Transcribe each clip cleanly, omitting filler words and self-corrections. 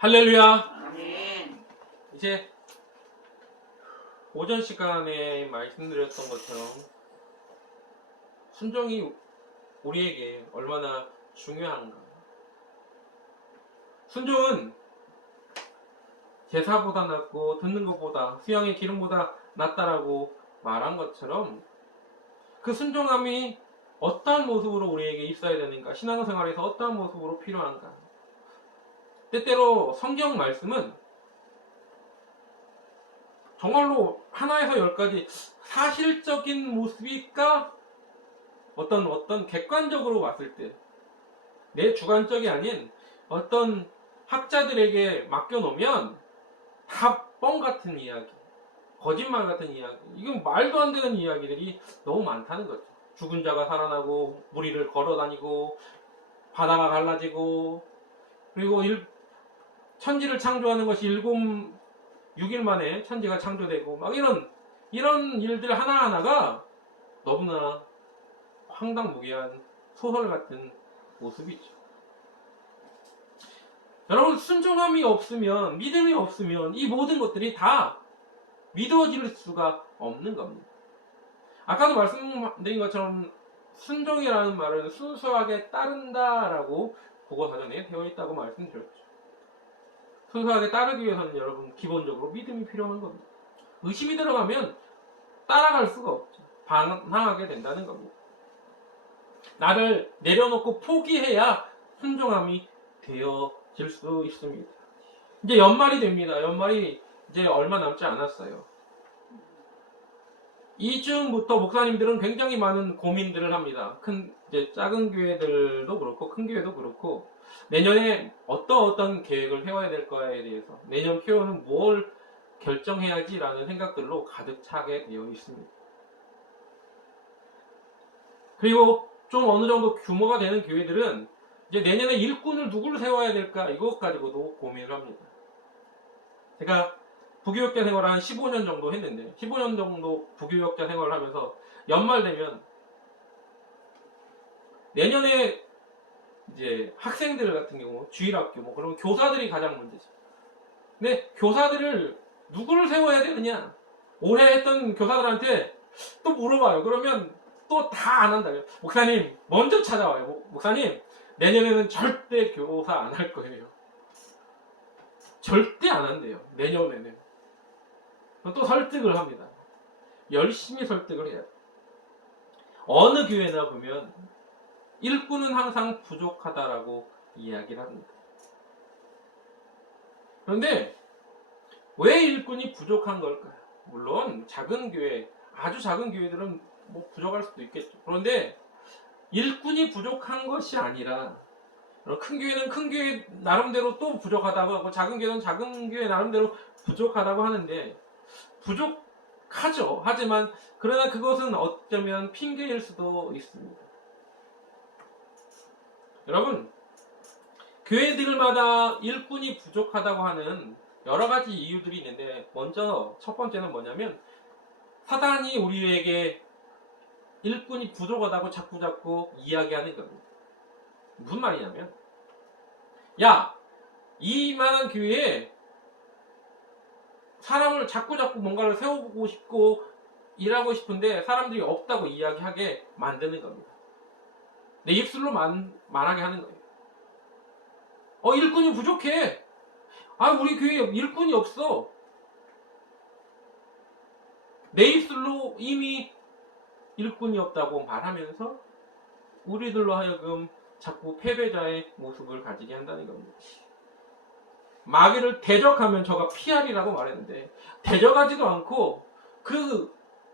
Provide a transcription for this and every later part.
할렐루야. 아멘. 이제 오전 시간에 말씀드렸던 것처럼 순종이 우리에게 얼마나 중요한가. 순종은 제사보다 낫고 듣는 것보다 수양의 기름보다 낫다라고 말한 것처럼 그 순종함이 어떠한 모습으로 우리에게 있어야 되는가, 신앙생활에서 어떠한 모습으로 필요한가. 때때로 성경 말씀은 정말로 하나에서 열까지 사실적인 모습일까? 어떤 객관적으로 봤을 때 내 주관적이 아닌 어떤 학자들에게 맡겨놓으면 다 뻥 같은 이야기, 거짓말 같은 이야기, 이건 말도 안 되는 이야기들이 너무 많다는 거죠. 죽은 자가 살아나고 무리를 걸어다니고 바다가 갈라지고 그리고 천지를 창조하는 것이 6일 만에 천지가 창조되고 막 이런 일들 하나하나가 너무나 황당무계한 소설 같은 모습이죠. 여러분, 순종함이 없으면, 믿음이 없으면 이 모든 것들이 다 믿어질 수가 없는 겁니다. 아까도 말씀드린 것처럼 순종이라는 말은 순수하게 따른다라고 국어사전에 되어 있다고 말씀드렸죠. 순수하게 따르기 위해서는 여러분 기본적으로 믿음이 필요한 겁니다. 의심이 들어가면 따라갈 수가 없죠. 반항하게 된다는 겁니다. 나를 내려놓고 포기해야 순종함이 되어질 수 있습니다. 이제 연말이 됩니다. 연말이 이제 얼마 남지 않았어요. 이쯤부터 목사님들은 굉장히 많은 고민들을 합니다. 이제 작은 교회들도 그렇고 큰 교회도 그렇고 내년에 어떤 계획을 세워야 될까에 대해서 내년 표어는 뭘 결정해야지라는 생각들로 가득 차게 되어 있습니다. 그리고 좀 어느 정도 규모가 되는 교회들은 이제 내년에 일꾼을 누구를 세워야 될까 이것 가지고도 고민을 합니다. 제가 부교육자 생활을 한 15년 정도 했는데 15년 정도 부교육자 생활을 하면서 연말 되면 내년에 이제 학생들 같은 경우 주일학교 뭐 그런 교사들이 가장 문제죠. 근데 교사들을 누구를 세워야 되느냐 올해 했던 교사들한테 또 물어봐요. 그러면 또 다 안 한다요. 목사님 먼저 찾아와요. 목사님 내년에는 절대 교사 안 할 거예요. 절대 안 한대요. 내년에는. 또 설득을 합니다. 열심히 설득을 해요. 어느 교회나 보면 일꾼은 항상 부족하다라고 이야기를 합니다. 그런데 왜 일꾼이 부족한 걸까요? 물론 작은 교회, 아주 작은 교회들은 뭐 부족할 수도 있겠죠. 그런데 일꾼이 부족한 것이 아니라 큰 교회는 큰 교회 나름대로 또 부족하다고 하고 작은 교회는 작은 교회 나름대로 부족하다고 하는데 부족하죠. 하지만 그러나 그것은 어쩌면 핑계일 수도 있습니다. 여러분, 교회들마다 일꾼이 부족하다고 하는 여러 가지 이유들이 있는데 먼저 첫 번째는 뭐냐면 사단이 우리에게 일꾼이 부족하다고 자꾸 이야기하는 겁니다. 무슨 말이냐면 야, 이만한 교회에 사람을 자꾸 뭔가를 세워보고 싶고 일하고 싶은데 사람들이 없다고 이야기하게 만드는 겁니다. 내 입술로 말하게 하는 거예요. 일꾼이 부족해. 우리 교회에 일꾼이 없어. 내 입술로 이미 일꾼이 없다고 말하면서 우리들로 하여금 자꾸 패배자의 모습을 가지게 한다는 겁니다. 마귀를 대적하면 저가 피하리라고 말했는데 대적하지도 않고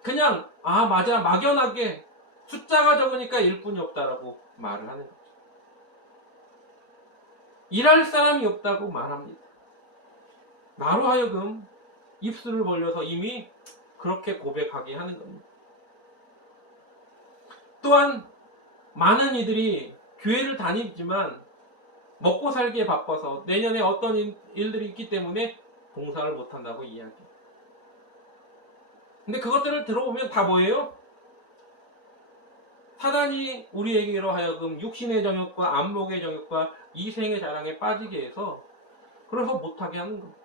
그냥 맞아 막연하게 숫자가 적으니까 일꾼이 없다라고 말을 하는 거죠. 일할 사람이 없다고 말합니다. 나로 하여금 입술을 벌려서 이미 그렇게 고백하게 하는 겁니다. 또한 많은 이들이 교회를 다니지만 먹고 살기에 바빠서 내년에 어떤 일들이 있기 때문에 봉사를 못한다고 이야기해요. 근데 그것들을 들어보면 다 뭐예요? 사단이 우리에게로 하여금 육신의 정욕과 안목의 정욕과 이생의 자랑에 빠지게 해서 그래서 못하게 하는 겁니다.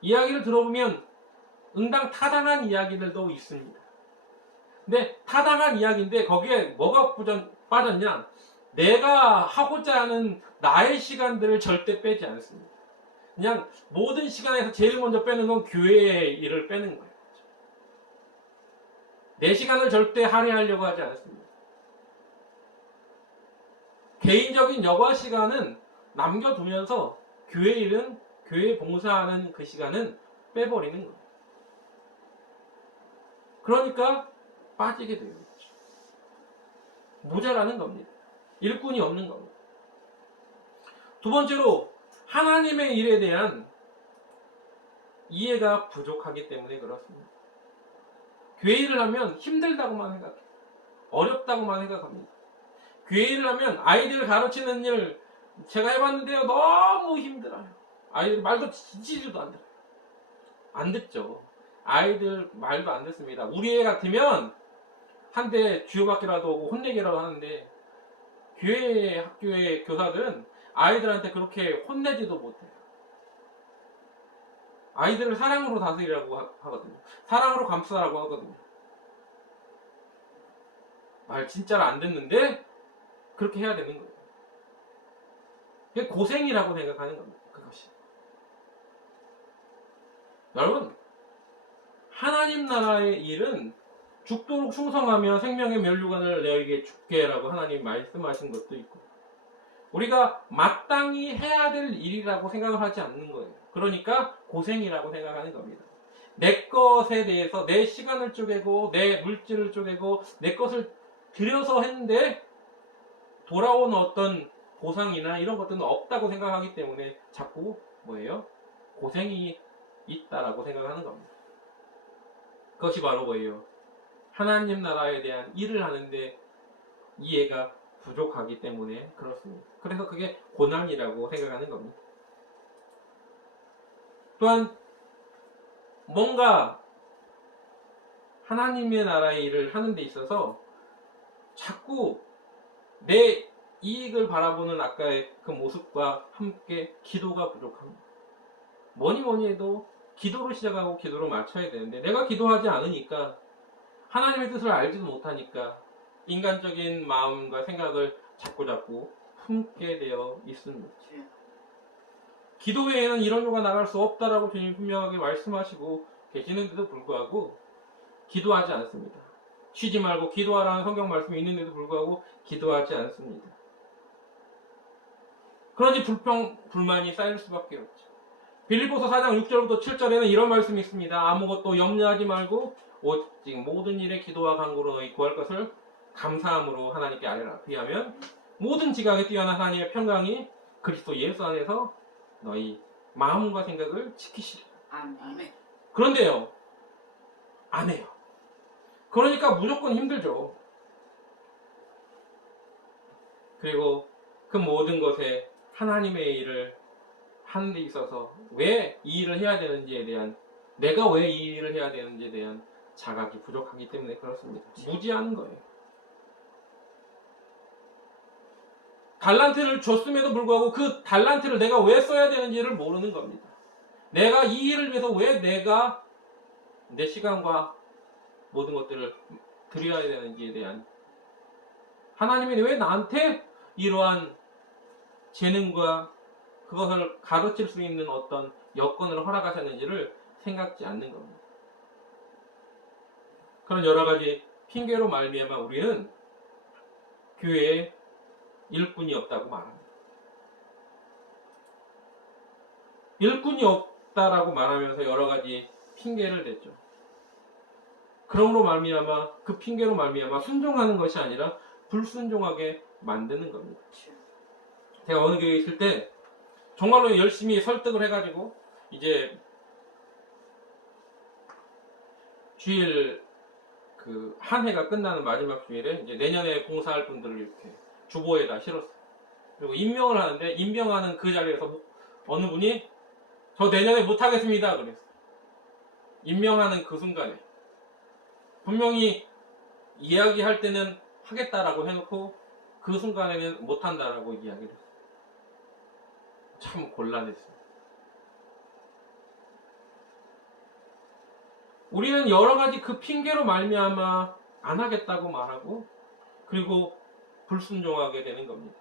이야기를 들어보면 응당 타당한 이야기들도 있습니다. 근데 타당한 이야기인데 거기에 뭐가 빠졌냐? 내가 하고자 하는 나의 시간들을 절대 빼지 않습니다. 그냥 모든 시간에서 제일 먼저 빼는 건 교회의 일을 빼는 거예요. 내 시간을 절대 할애하려고 하지 않습니다. 개인적인 여가 시간은 남겨두면서 교회 일은, 교회 봉사하는 그 시간은 빼버리는 거예요. 그러니까 빠지게 되는 거죠. 모자라는 겁니다. 일꾼이 없는 겁니다. 두 번째로 하나님의 일에 대한 이해가 부족하기 때문에 그렇습니다. 교회 일을 하면 힘들다고만 생각해요. 어렵다고만 생각합니다. 교회 일을 하면 아이들 가르치는 일 제가 해봤는데요. 너무 힘들어요. 아이들 말도 듣지도 안 들어요. 안 듣죠. 아이들 말도 안 듣습니다. 우리 애 같으면 한 대 쥐어박기라도 오고 혼내기라도 하는데 교회 학교의 교사들은 아이들한테 그렇게 혼내지도 못해요. 아이들을 사랑으로 다스리라고 하거든요. 사랑으로 감싸라고 하거든요. 말 진짜로 안 듣는데 그렇게 해야 되는 거예요. 그게 고생이라고 생각하는 겁니다. 그것이. 여러분, 하나님 나라의 일은 죽도록 충성하며 생명의 면류관을 너에게 주게라고 하나님 말씀하신 것도 있고, 우리가 마땅히 해야 될 일이라고 생각을 하지 않는 거예요. 그러니까 고생이라고 생각하는 겁니다. 내 것에 대해서 내 시간을 쪼개고 내 물질을 쪼개고 내 것을 들여서 했는데 돌아온 어떤 보상이나 이런 것들은 없다고 생각하기 때문에 자꾸 뭐예요? 고생이 있다라고 생각하는 겁니다. 그것이 바로 뭐예요? 하나님 나라에 대한 일을 하는데 이해가 부족하기 때문에 그렇습니다. 그래서 그게 고난이라고 생각하는 겁니다. 또한 뭔가 하나님의 나라의 일을 하는 데 있어서 자꾸 내 이익을 바라보는 아까의 그 모습과 함께 기도가 부족합니다. 뭐니 해도 기도로 시작하고 기도로 맞춰야 되는데 내가 기도하지 않으니까 하나님의 뜻을 알지도 못하니까 인간적인 마음과 생각을 자꾸 품게 되어 있습니다. 기도 외에는 이런 요가 나갈 수 없다라고 주님 분명하게 말씀하시고 계시는데도 불구하고 기도하지 않습니다. 쉬지 말고 기도하라는 성경 말씀이 있는데도 불구하고 기도하지 않습니다. 그러니 불평불만이 쌓일 수밖에 없죠. 빌립보서 4장 6절부터 7절에는 이런 말씀이 있습니다. 아무것도 염려하지 말고 오직 모든 일에 기도와 간구로 너희 구할 것을 감사함으로 하나님께 아뢰라. 그리하면 모든 지각에 뛰어난 하나님의 평강이 그리스도 예수 안에서 너희 마음과 생각을 지키시리라. 아멘. 그런데요, 안 해요. 그러니까 무조건 힘들죠. 그리고 그 모든 것에 하나님의 일을 하는 데 있어서 왜 이 일을 해야 되는지에 대한, 내가 왜 이 일을 해야 되는지에 대한 자각이 부족하기 때문에 그렇습니다. 무지하는 거예요. 달란트를 줬음에도 불구하고 그 달란트를 내가 왜 써야 되는지를 모르는 겁니다. 내가 이 일을 위해서 왜 내가 내 시간과 모든 것들을 드려야 되는지에 대한, 하나님이 왜 나한테 이러한 재능과 그것을 가르칠 수 있는 어떤 여건을 허락하셨는지를 생각지 않는 겁니다. 그런 여러 가지 핑계로 말미암아 우리는 교회에 일꾼이 없다고 말합니다. 일꾼이 없다라고 말하면서 여러 가지 핑계를 댔죠. 그러므로 말미암아, 그 핑계로 말미암아 순종하는 것이 아니라 불순종하게 만드는 겁니다. 제가 어느 교회에 있을 때 정말로 열심히 설득을 해가지고 이제 주일 그 한 해가 끝나는 마지막 주일에 이제 내년에 봉사할 분들을 이렇게 주보에다 실었어요. 그리고 임명을 하는데 임명하는 그 자리에서 어느 분이 저 내년에 못하겠습니다 그랬어요. 임명하는 그 순간에 분명히 이야기할 때는 하겠다라고 해놓고 그 순간에는 못한다라고 이야기를 했어요. 참 곤란했습니다. 우리는 여러 가지 그 핑계로 말미암아 안 하겠다고 말하고 그리고 불순종하게 되는 겁니다.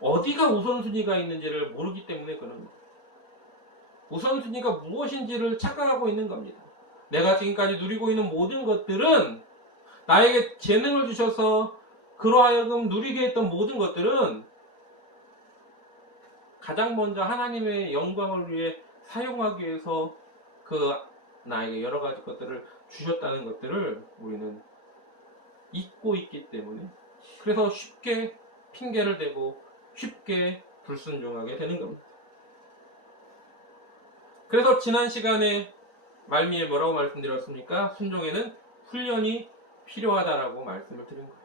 어디가 우선순위가 있는지를 모르기 때문에 그런 겁니다. 우선순위가 무엇인지를 착각하고 있는 겁니다. 내가 지금까지 누리고 있는 모든 것들은 나에게 재능을 주셔서 그로 하여금 누리게 했던 모든 것들은 가장 먼저 하나님의 영광을 위해 사용하기 위해서 그 나에게 여러 가지 것들을 주셨다는 것들을 우리는 잊고 있기 때문에 그래서 쉽게 핑계를 대고 쉽게 불순종하게 되는 겁니다. 그래서 지난 시간에 말미에 뭐라고 말씀드렸습니까? 순종에는 훈련이 필요하다라고 말씀을 드린 거예요.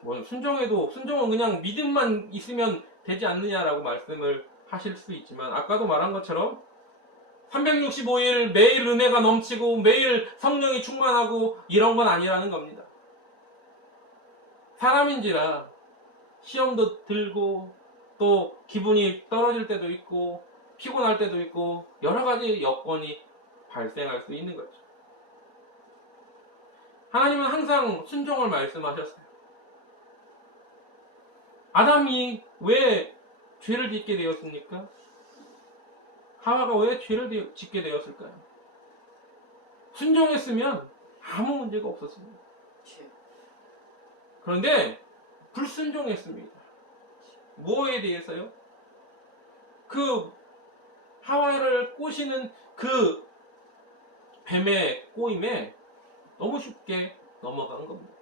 뭐 순종은 그냥 믿음만 있으면 되지 않느냐라고 말씀을 하실 수 있지만 아까도 말한 것처럼 365일 매일 은혜가 넘치고 매일 성령이 충만하고 이런 건 아니라는 겁니다. 사람인지라 시험도 들고 또 기분이 떨어질 때도 있고 피곤할 때도 있고 여러 가지 여건이 발생할 수 있는 거죠. 하나님은 항상 순종을 말씀하셨어요. 아담이 왜 죄를 짓게 되었습니까? 하와가 왜 죄를 짓게 되었을까요? 순종했으면 아무 문제가 없었습니다. 그런데 불순종했습니다. 뭐에 대해서요? 그 하와를 꼬시는 그 뱀의 꼬임에 너무 쉽게 넘어간 겁니다.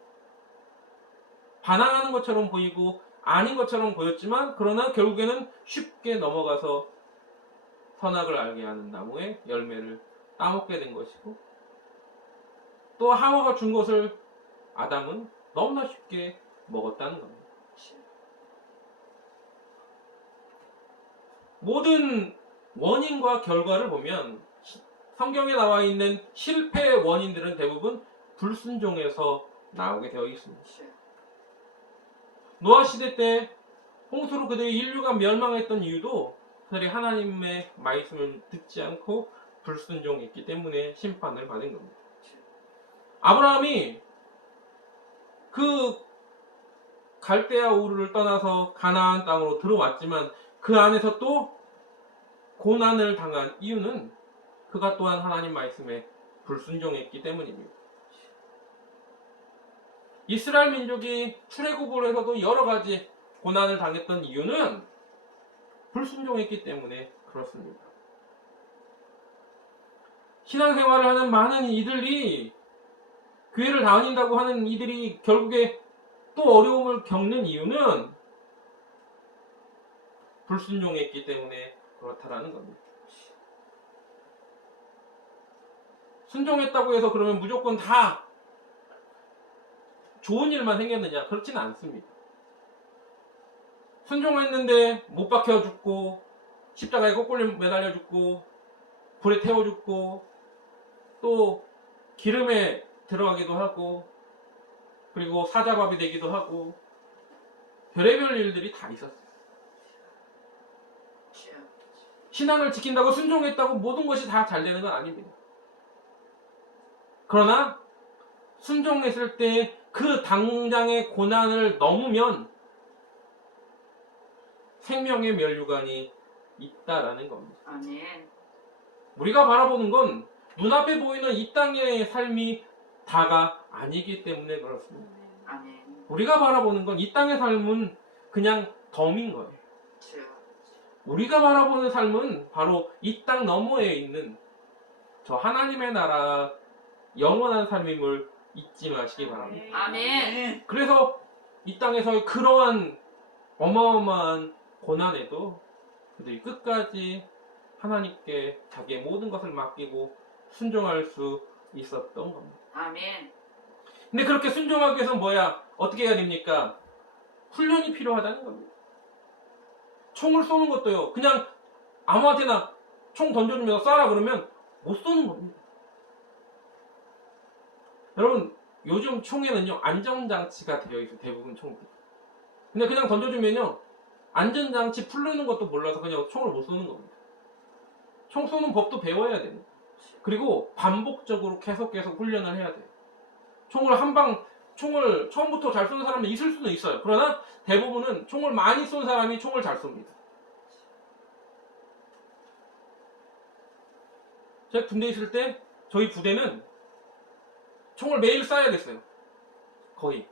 반항하는 것처럼 보이고 아닌 것처럼 보였지만 그러나 결국에는 쉽게 넘어가서 선악을 알게 하는 나무의 열매를 따먹게 된 것이고 또 하와가 준 것을 아담은 너무나 쉽게 먹었다는 겁니다. 모든 원인과 결과를 보면 성경에 나와 있는 실패의 원인들은 대부분 불순종에서 나오게 되어 있습니다. 노아 시대 때 홍수로 그들의 인류가 멸망했던 이유도 그들이 하나님의 말씀을 듣지 않고 불순종했기 때문에 심판을 받은 겁니다. 아브라함이 그 갈대아 우르를 떠나서 가나안 땅으로 들어왔지만 그 안에서 또 고난을 당한 이유는 그가 또한 하나님 말씀에 불순종했기 때문입니다. 이스라엘 민족이 출애굽을 해서도 여러 가지 고난을 당했던 이유는 불순종했기 때문에 그렇습니다. 신앙생활을 하는 많은 이들이 교회를 다닌다고 하는 이들이 결국에 또 어려움을 겪는 이유는 불순종했기 때문에 그렇다라는 겁니다. 순종했다고 해서 그러면 무조건 다 좋은 일만 생겼느냐? 그렇지는 않습니다. 순종했는데 못 박혀 죽고 십자가에 거꾸로 매달려 죽고 불에 태워 죽고 또 기름에 들어가기도 하고 그리고 사자밥이 되기도 하고 별의별 일들이 다 있었어요. 신앙을 지킨다고 순종했다고 모든 것이 다 잘 되는 건 아닙니다. 그러나 순종했을 때 그 당장의 고난을 넘으면 생명의 면류관이 있다라는 겁니다. 아멘. 우리가 바라보는 건 눈앞에 보이는 이 땅의 삶이 다가 아니기 때문에 그렇습니다. 아멘. 우리가 바라보는 건 이 땅의 삶은 그냥 덤인 거예요. 우리가 바라보는 삶은 바로 이 땅 너머에 있는 저 하나님의 나라 영원한 삶임을 잊지 마시기 바랍니다. 아멘. 그래서 이 땅에서의 그러한 어마어마한 고난에도 그들이 끝까지 하나님께 자기의 모든 것을 맡기고 순종할 수 있었던 겁니다. 아멘. 근데 그렇게 순종하기 위해서 어떻게 해야 됩니까? 훈련이 필요하다는 겁니다. 총을 쏘는 것도요, 그냥 아무한테나 총 던져주면서 쏴라 그러면 못 쏘는 겁니다. 여러분, 요즘 총에는요, 안전장치가 되어 있어요, 대부분 총들. 근데 그냥 던져주면요, 안전장치 풀르는 것도 몰라서 그냥 총을 못 쏘는 겁니다. 총 쏘는 법도 배워야 됩니다. 그리고 반복적으로 계속 훈련을 해야 돼요. 총을 처음부터 잘 쏘는 사람이 있을 수는 있어요. 그러나 대부분은 총을 많이 쏜 사람이 총을 잘 쏩니다. 제가 군대에 있을 때 저희 부대는 총을 매일 쏴야 됐어요. 거의.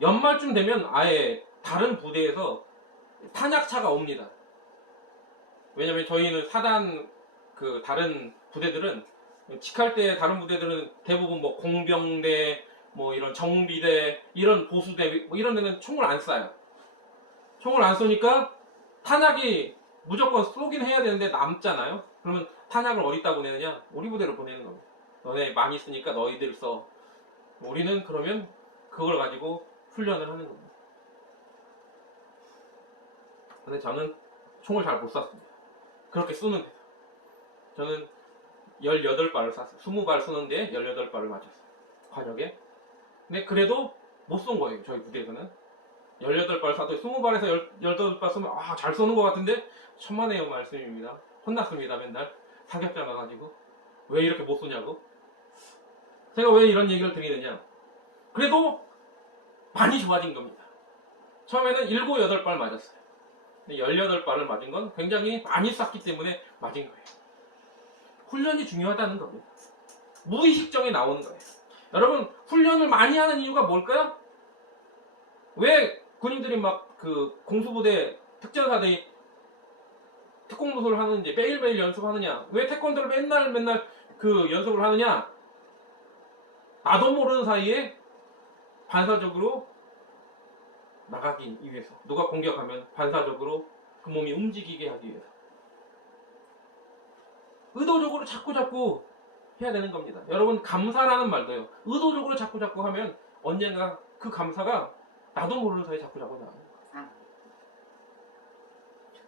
연말쯤 되면 아예 다른 부대에서 탄약차가 옵니다. 왜냐면 저희는 사단 다른 부대들은 직할 때 다른 부대들은 대부분 뭐 공병대, 뭐 이런 정비대, 이런 보수대, 뭐 이런 데는 총을 안 쏴요. 총을 안 쏘니까 탄약이 무조건 쏘긴 해야 되는데 남잖아요. 그러면 탄약을 어디다 보내느냐? 우리 부대로 보내는 겁니다. 너네 많이 쓰니까 너희들 써. 우리는 그러면 그걸 가지고 훈련을 하는 겁니다. 근데 저는 총을 잘 못 쐈습니다. 그렇게 쏘는 데서. 저는 18발을 쐈어요. 20발 쏘는데 18발을 맞췄어요. 관역에. 근데 그래도 못 쏜 거예요. 저희 부대에서는. 18발 쏴도 20발에서 18발 쏘면 잘 쏘는 것 같은데 천만에요 말씀입니다. 혼났습니다. 맨날. 사격자 나가지고. 왜 이렇게 못 쏘냐고. 제가 왜 이런 얘기를 드리느냐. 그래도 많이 좋아진 겁니다. 처음에는 7, 8발 맞았어요. 근데 18발을 맞은 건 굉장히 많이 쐈기 때문에 맞은 거예요. 훈련이 중요하다는 겁니다. 무의식적에 나오는 거예요. 여러분, 훈련을 많이 하는 이유가 뭘까요? 왜 군인들이 막 공수부대, 특전사들이 특공무술을 하는지 매일매일 연습하느냐? 왜 태권도를 맨날 연습을 하느냐? 나도 모르는 사이에 반사적으로 나가기 위해서, 누가 공격하면 반사적으로 그 몸이 움직이게 하기 위해서 의도적으로 자꾸 해야 되는 겁니다. 여러분, 감사라는 말도요, 의도적으로 자꾸 하면 언젠가 그 감사가 나도 모르는 사이에 자꾸 나가는 거예요.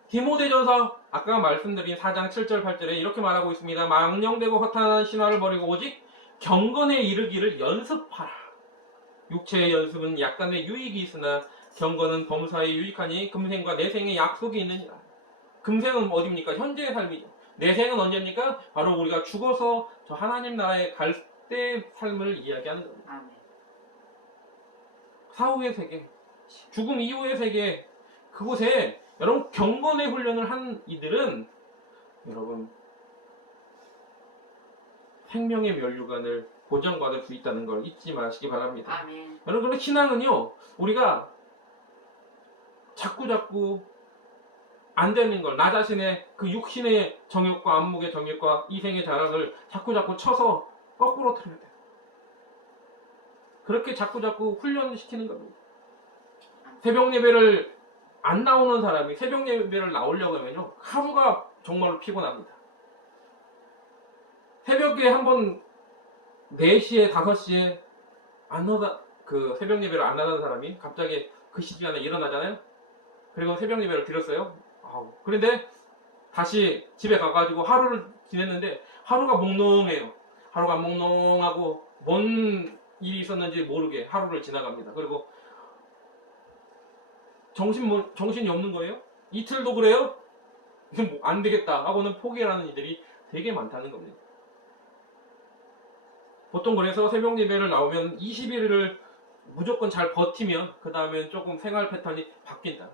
디모데전서 아까 말씀드린 4장 7절 8절에 이렇게 말하고 있습니다. 망령되고 허탄한 신화를 버리고 오직 경건에 이르기를 연습하라. 육체의 연습은 약간의 유익이 있으나 경건은 범사에 유익하니 금생과 내생의 약속이 있느니라. 금생은 어디입니까? 현재의 삶이죠. 내생은 언제입니까? 바로 우리가 죽어서 저 하나님 나라에 갈 때 삶을 이야기하는 겁니다. 아멘. 사후의 세계, 죽음 이후의 세계, 그곳에 여러분 경건의 훈련을 한 이들은 여러분 생명의 면류관을 보장받을 수 있다는 걸 잊지 마시기 바랍니다. 아멘. 여러분, 신앙은요, 우리가 자꾸 안 되는 걸, 나 자신의 그 육신의 정욕과 안목의 정욕과 이생의 자랑을 자꾸 쳐서 거꾸로 틀어야 돼요. 그렇게 자꾸 훈련시키는 겁니다. 새벽 예배를 안 나오는 사람이 새벽 예배를 나오려고 하면요, 하루가 정말로 피곤합니다. 새벽에 한번 4시에 5시에 새벽 예배를 안 나가는 사람이 갑자기 그 시간에 일어나잖아요. 그리고 새벽 예배를 드렸어요. 그런데 다시 집에 가가지고 하루를 지냈는데 하루가 몽롱해요. 하루가 몽롱하고 뭔 일이 있었는지 모르게 하루를 지나갑니다. 그리고 정신이 없는 거예요. 이틀도 그래요. 이건 안 되겠다 하고는 포기하는 이들이 되게 많다는 겁니다. 보통 그래서 새벽 예배를 나오면 20일을 무조건 잘 버티면 그 다음엔 조금 생활 패턴이 바뀐다.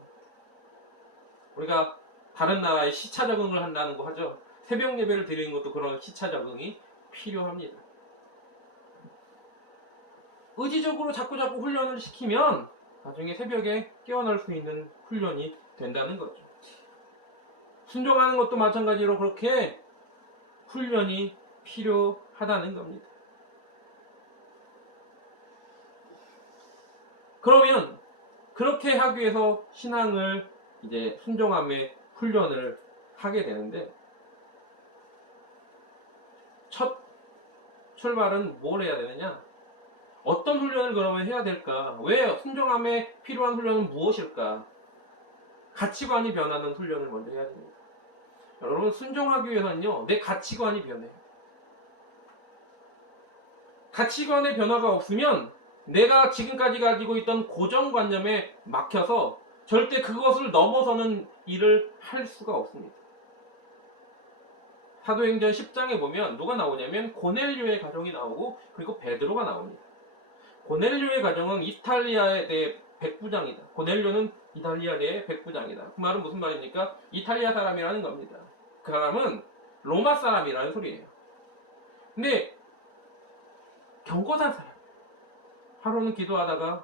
우리가 다른 나라에 시차 적응을 한다는 거 하죠. 새벽 예배를 드리는 것도 그런 시차 적응이 필요합니다. 의지적으로 자꾸 훈련을 시키면 나중에 새벽에 깨어날 수 있는 훈련이 된다는 거죠. 순종하는 것도 마찬가지로 그렇게 훈련이 필요하다는 겁니다. 그러면 그렇게 하기 위해서 신앙을 이제 순종함의 훈련을 하게 되는데, 첫 출발은 뭘 해야 되느냐? 어떤 훈련을 그러면 해야 될까? 왜 순종함에 필요한 훈련은 무엇일까? 가치관이 변하는 훈련을 먼저 해야 됩니다. 여러분, 순종하기 위해서는요, 내 가치관이 변해요. 가치관의 변화가 없으면 내가 지금까지 가지고 있던 고정관념에 막혀서 절대 그것을 넘어서는 일을 할 수가 없습니다. 사도행전 10장에 보면 누가 나오냐면 고넬료의 가정이 나오고 그리고 베드로가 나옵니다. 고넬료의 가정은 이탈리아에 대해 백부장이다. 고넬료는 이탈리아 내의 백부장이다. 그 말은 무슨 말입니까? 이탈리아 사람이라는 겁니다. 그 사람은 로마 사람이라는 소리예요. 근데 경고산 사람. 하루는 기도하다가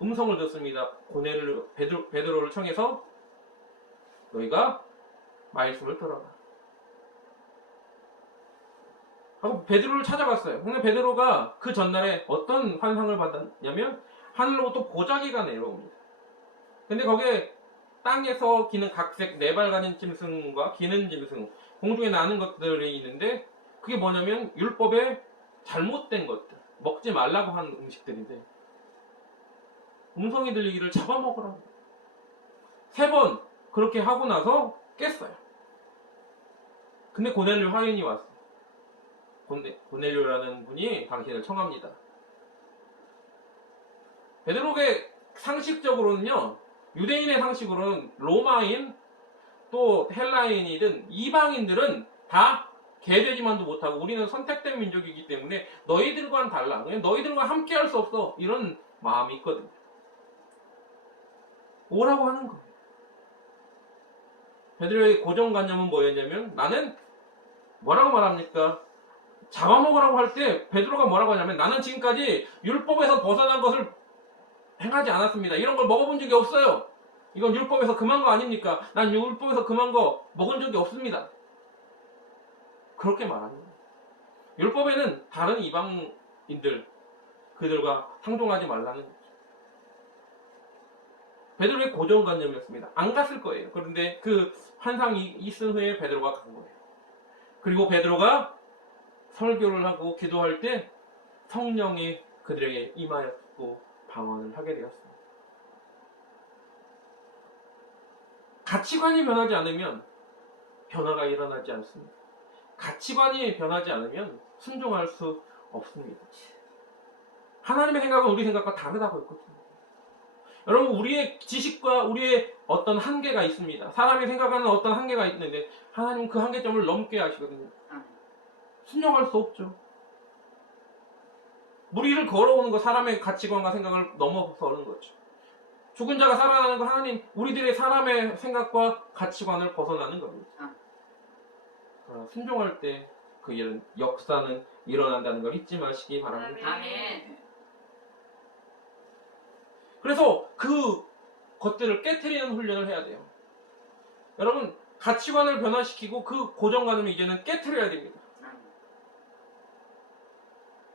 음성을 듣습니다. 고넬료 베드로를 청해서 너희가 말씀을 들어라. 하고 베드로를 찾아갔어요. 근데 베드로가 그 전날에 어떤 환상을 받았냐면 하늘로부터 보자기가 내려옵니다. 근데 거기에 땅에서 기는 각색 네발가진 짐승과 기는 짐승, 공중에 나는 것들이 있는데 그게 뭐냐면 율법에 잘못된 것들, 먹지 말라고 하는 음식들인데 음성이 들리기를 잡아먹으라고 3번 그렇게 하고 나서 깼어요. 근데 고넬료 화인이 왔어요. 고넬료라는 분이 당신을 청합니다. 베드로의 상식적으로는요, 유대인의 상식으로는 로마인 또 헬라인이든 이방인들은 다 개되지만도 못하고 우리는 선택된 민족이기 때문에 너희들과는 달라. 그냥 너희들과 함께 할 수 없어. 이런 마음이 있거든요. 오라고 하는 거예요. 베드로의 고정관념은 뭐였냐면 나는 뭐라고 말합니까? 잡아먹으라고 할 때 베드로가 뭐라고 하냐면 나는 지금까지 율법에서 벗어난 것을 행하지 않았습니다. 이런 걸 먹어본 적이 없어요. 이건 율법에서 금한 거 아닙니까? 난 율법에서 금한 거 먹은 적이 없습니다. 그렇게 말합니다. 율법에는 다른 이방인들 그들과 상종하지 말라는 거죠. 베드로의 고정관념이었습니다. 안 갔을 거예요. 그런데 그 환상이 있은 후에 베드로가 간 거예요. 그리고 베드로가 설교를 하고 기도할 때 성령이 그들에게 임하였고 방언을 하게 되었습니다. 가치관이 변하지 않으면 변화가 일어나지 않습니다. 가치관이 변하지 않으면 순종할 수 없습니다. 하나님의 생각은 우리 생각과 다르다고 했거든요. 여러분, 우리의 지식과 우리의 어떤 한계가 있습니다. 사람이 생각하는 어떤 한계가 있는데 하나님은 그 한계점을 넘게 하시거든요. 순종할 수 없죠. 무리를 걸어오는 거 사람의 가치관과 생각을 넘어서는 거죠. 죽은 자가 살아나는 건 하나님, 우리들의 사람의 생각과 가치관을 벗어나는 겁니다. 순종할 때 그 일은 역사는 일어난다는 걸 잊지 마시기 바랍니다. 아멘. 그래서 그 것들을 깨트리는 훈련을 해야 돼요. 여러분, 가치관을 변화시키고 그 고정관념을 이제는 깨트려야 됩니다.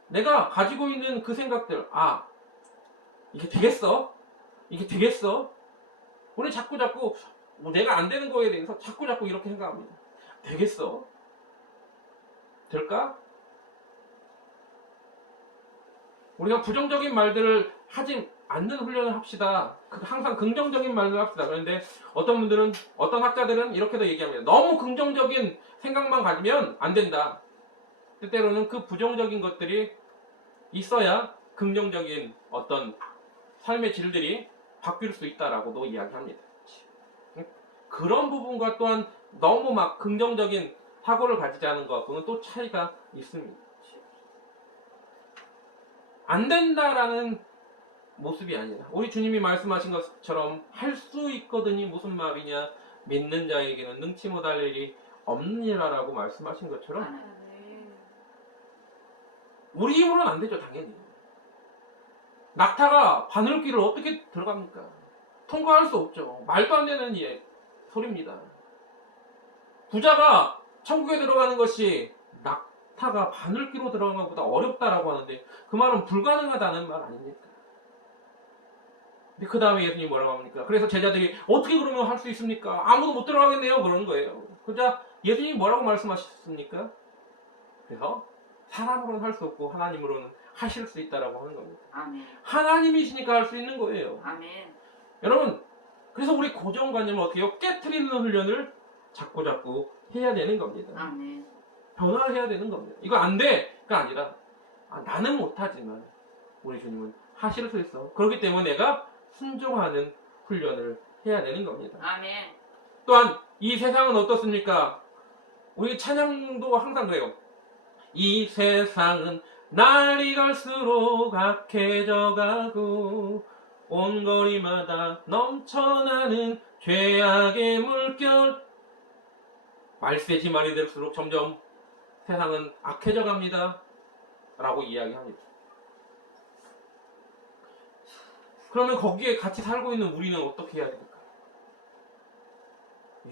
내가 가지고 있는 그 생각들, 이게 되겠어? 이게 되겠어? 우리 자꾸 내가 안 되는 거에 대해서 자꾸 이렇게 생각합니다. 되겠어? 될까? 우리가 부정적인 말들을 하지 않는 훈련을 합시다. 항상 긍정적인 말을 합시다. 그런데 어떤 분들은, 어떤 학자들은 이렇게도 얘기합니다. 너무 긍정적인 생각만 가지면 안 된다. 때때로는 그 부정적인 것들이 있어야 긍정적인 어떤 삶의 질들이 바뀔 수 있다라고도 이야기합니다. 그런 부분과 또한 너무 막 긍정적인 사고를 가지지 않은 것과는 또 차이가 있습니다. 안 된다라는 모습이 아니라 우리 주님이 말씀하신 것처럼 할 수 있거든이 무슨 말이냐, 믿는 자에게는 능치 못할 일이 없느니라라고 말씀하신 것처럼 우리 힘으로는 안 되죠. 당연히 낙타가 바늘길을 어떻게 들어갑니까? 통과할 수 없죠. 말도 안 되는 소리입니다. 부자가 천국에 들어가는 것이 낙타가 바늘길로 들어가는 것보다 어렵다라고 하는데 그 말은 불가능하다는 말 아닙니까? 근데 그 다음에 예수님이 뭐라고 합니까? 그래서 제자들이 어떻게 그러면 할 수 있습니까? 아무도 못 들어가겠네요. 그러는 거예요. 그러자 예수님이 뭐라고 말씀하셨습니까? 그래서 사람으로는 할 수 없고 하나님으로는 하실 수 있다라고 하는 겁니다. 아멘. 하나님이시니까 할 수 있는 거예요. 아멘. 여러분, 그래서 우리 고정관념을 어떻게 해요? 깨트리는 훈련을 자꾸 해야 되는 겁니다. 아멘. 변화를 해야 되는 겁니다. 이거 안 돼가 아니라 나는 못하지만 우리 주님은 하실 수 있어. 그렇기 때문에 내가 순종하는 훈련을 해야 되는 겁니다. 아멘. 또한 이 세상은 어떻습니까? 우리 찬양도 항상 그래요. 이 세상은 날이 갈수록 악해져가고 온 거리마다 넘쳐나는 죄악의 물결. 말세지 말이 될수록 점점 세상은 악해져 갑니다 라고 이야기합니다. 그러면 거기에 같이 살고 있는 우리는 어떻게 해야 될까?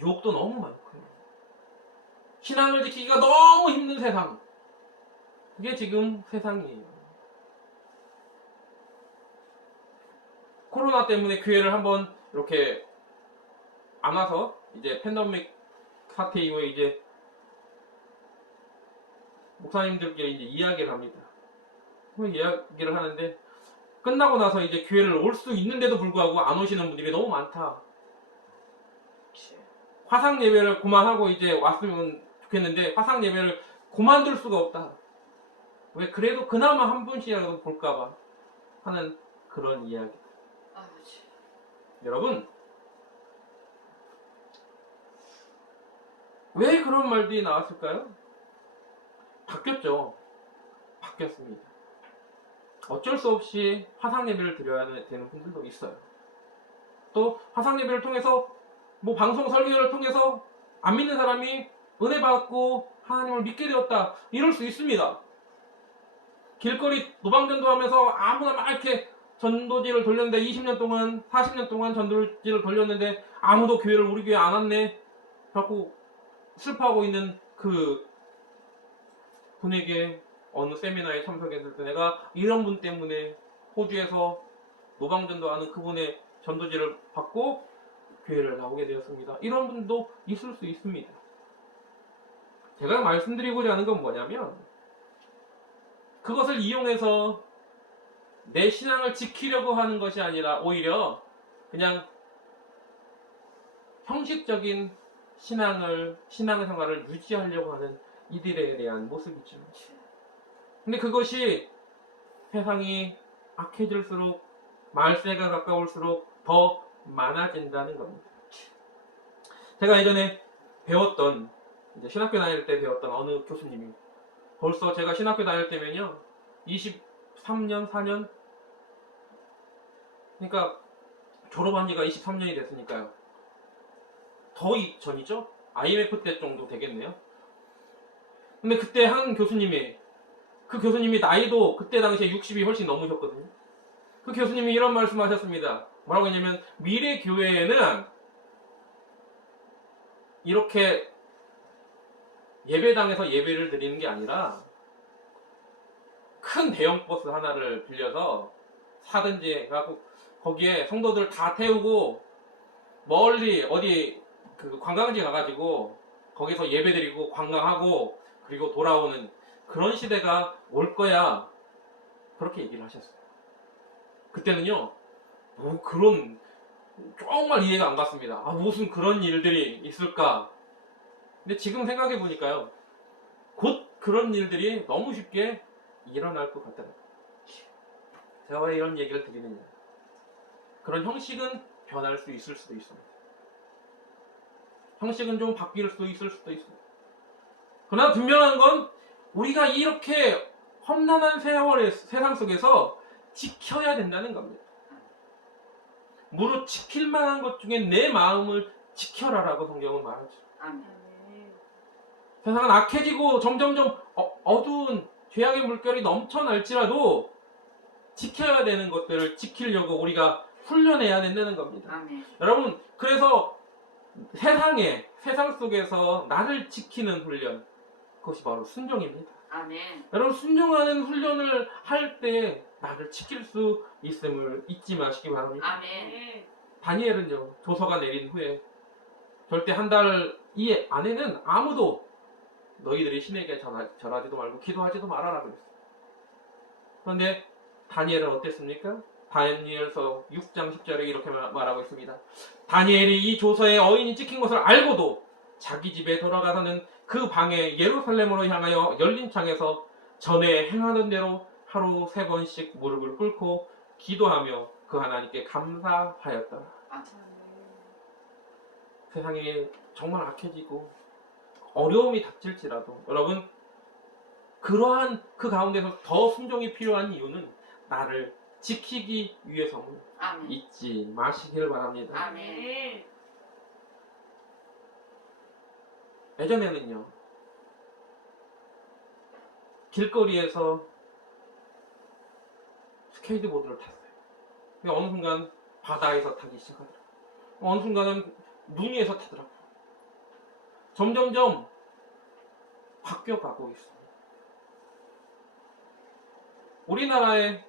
유혹도 너무 많고요. 신앙을 지키기가 너무 힘든 세상. 이게 지금 세상이에요. 코로나 때문에 교회를 한번 이렇게 안 와서 이제 팬데믹 사태 이후에 이제 목사님들끼리 이제 이야기를 합니다. 이야기를 하는데 끝나고 나서 이제 교회를 올 수 있는데도 불구하고 안 오시는 분들이 너무 많다. 화상 예배를 그만하고 이제 왔으면 좋겠는데 화상 예배를 그만둘 수가 없다. 왜 그래도 그나마 한 분씩이라도 볼까봐 하는 그런 이야기. 여러분, 왜 그런 말들이 나왔을까요? 바뀌었죠. 바뀌었습니다. 어쩔 수 없이 화상 예배를 드려야 되는 분들도 있어요. 또 화상 예배를 통해서 뭐 방송 설교를 통해서 안 믿는 사람이 은혜 받고 하나님을 믿게 되었다. 이럴 수 있습니다. 길거리 노방전도 하면서 아무나 막 이렇게 전도지를 돌렸는데 20년 동안 40년 동안 전도지를 돌렸는데 아무도 교회를 우리 교회 안 왔네. 그래갖고 슬퍼하고 있는 그 분에게 어느 세미나에 참석했을 때 내가 이런 분 때문에 호주에서 노방전도 하는 그분의 전도지를 받고 교회를 나오게 되었습니다. 이런 분도 있을 수 있습니다. 제가 말씀드리고자 하는 건 뭐냐면 그것을 이용해서 내 신앙을 지키려고 하는 것이 아니라 오히려 그냥 형식적인 신앙생활을 유지하려고 하는 이들에 대한 모습이죠. 근데 그것이 세상이 악해질수록 말세가 가까울수록 더 많아진다는 겁니다. 제가 예전에 배웠던 이제 신학교 다닐 때 배웠던 어느 교수님이 벌써 제가 신학교 다닐 때면요 23년 4년 그러니까 졸업한 지가 23년이 됐으니까요. 더 전이죠? IMF 때 정도 되겠네요. 근데 그때 한 교수님이 그 교수님이 나이도 그때 당시에 60이 훨씬 넘으셨거든요. 그 교수님이 이런 말씀 하셨습니다. 뭐라고 했냐면 미래 교회에는 이렇게 예배당에서 예배를 드리는 게 아니라 큰 대형 버스 하나를 빌려서 사든지 해갖고 거기에 성도들 다 태우고 멀리 어디 그 관광지 가가지고 거기서 예배 드리고 관광하고 그리고 돌아오는 그런 시대가 올 거야. 그렇게 얘기를 하셨어요. 그때는요, 뭐 그런 정말 이해가 안 갔습니다. 무슨 그런 일들이 있을까? 근데 지금 생각해 보니까요, 곧 그런 일들이 너무 쉽게 일어날 것 같더라고요. 제가 왜 이런 얘기를 드리느냐? 그런 형식은 변할 수 있을 수도 있습니다. 형식은 좀 바뀔 수 있을 수도 있습니다. 그러나 분명한 건 우리가 이렇게 험난한 세상 속에서 지켜야 된다는 겁니다. 무릇 지킬 만한 것 중에 내 마음을 지켜라라고 성경은 말하죠. 아멘. 세상은 악해지고 점점점 어두운 죄악의 물결이 넘쳐날지라도 지켜야 되는 것들을 지키려고 우리가 훈련해야 된다는 겁니다. 아멘. 여러분, 그래서 세상 속에서 나를 지키는 훈련, 그것이 바로 순종입니다. 아멘. 여러분, 순종하는 훈련을 할 때 나를 지킬 수 있음을 잊지 마시기 바랍니다. 아멘. 다니엘은요, 조서가 내린 후에 절대 한 달 이 안에는 아무도 너희들이 신에게 절하지도 말고 기도하지도 말아라 그랬어요. 그런데 다니엘은 어땠습니까? 다니엘서 6장 10절에 이렇게 말하고 있습니다. 다니엘이 이 조서에 어인이 찍힌 것을 알고도 자기 집에 돌아가서는 그 방에 예루살렘으로 향하여 열린 창에서 전에 행하던 대로 하루 3번씩 무릎을 꿇고 기도하며 그 하나님께 감사하였다. 아멘. 세상이 정말 악해지고 어려움이 닥칠지라도 여러분, 그러한 그 가운데서 더 순종이 필요한 이유는 나를 지키기 위해서는 아멘. 잊지 마시길 바랍니다. 아멘. 예전에는요, 길거리에서 스케이트보드를 탔어요. 근데 어느 순간 바다에서 타기 시작하더라고요. 어느 순간은 눈 위에서 타더라고요. 점점점 바뀌어가고 있습니다. 우리나라의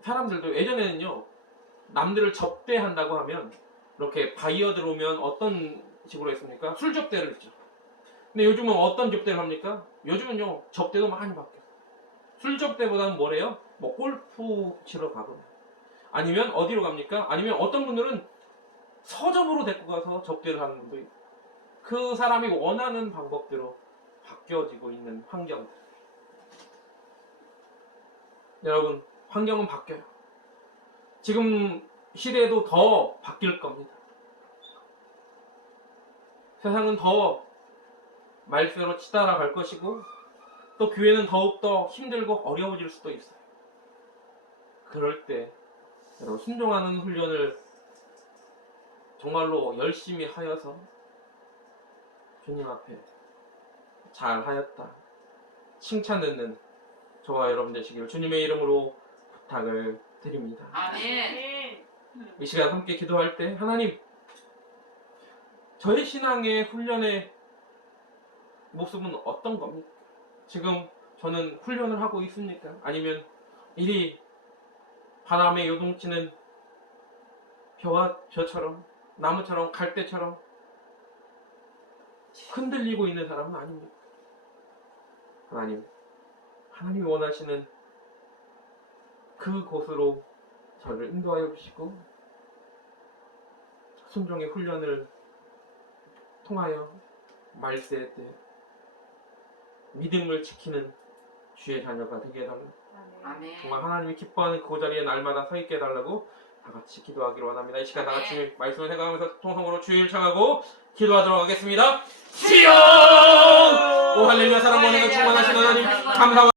사람들도 예전에는요, 남들을 접대한다고 하면 이렇게 바이어 들어오면 어떤 식으로 했습니까? 술 접대를 했죠. 근데 요즘은 어떤 접대를 합니까? 요즘은요, 접대도 많이 바뀌었어요. 술 접대보다는 뭐래요? 뭐 골프 치러 가거나 아니면 어디로 갑니까? 아니면 어떤 분들은 서점으로 데리고 가서 접대를 하는 분도 있고, 그 사람이 원하는 방법대로 바뀌어지고 있는 환경들. 여러분, 환경은 바뀌어요. 지금 시대에도 더 바뀔 겁니다. 세상은 더 말세로 치달아갈 것이고, 또 교회는 더욱더 힘들고 어려워질 수도 있어요. 그럴 때 여러분, 순종하는 훈련을 정말로 열심히 하여서 주님 앞에 잘 하였다 칭찬 듣는 저와 여러분 되시기를 주님의 이름으로 부탁을 드립니다. 아멘. 이 시간 함께 기도할 때 하나님, 저의 신앙의 훈련의 모습은 어떤 겁니까? 지금 저는 훈련을 하고 있습니까? 아니면 이리 바람에 요동치는 벼처럼 나무처럼 갈대처럼 흔들리고 있는 사람은 아닙니까? 하나님이 원하시는 그곳으로 저를 인도하여 주시고 순종의 훈련을 통하여 말세 때 믿음을 지키는 주의 자녀가 되게 해달라고, 아멘. 정말 하나님이 기뻐하는 그 자리에 날마다 서 있게 해달라고 다 같이 기도하기를 원합니다. 이 시간 다 같이 말씀을 생각하면서 통성으로 주의 이름을 청하고 기도하도록 하겠습니다. 주여! 오 할렐루야, 사랑 원하는 충만하신 하나님 감사합니다.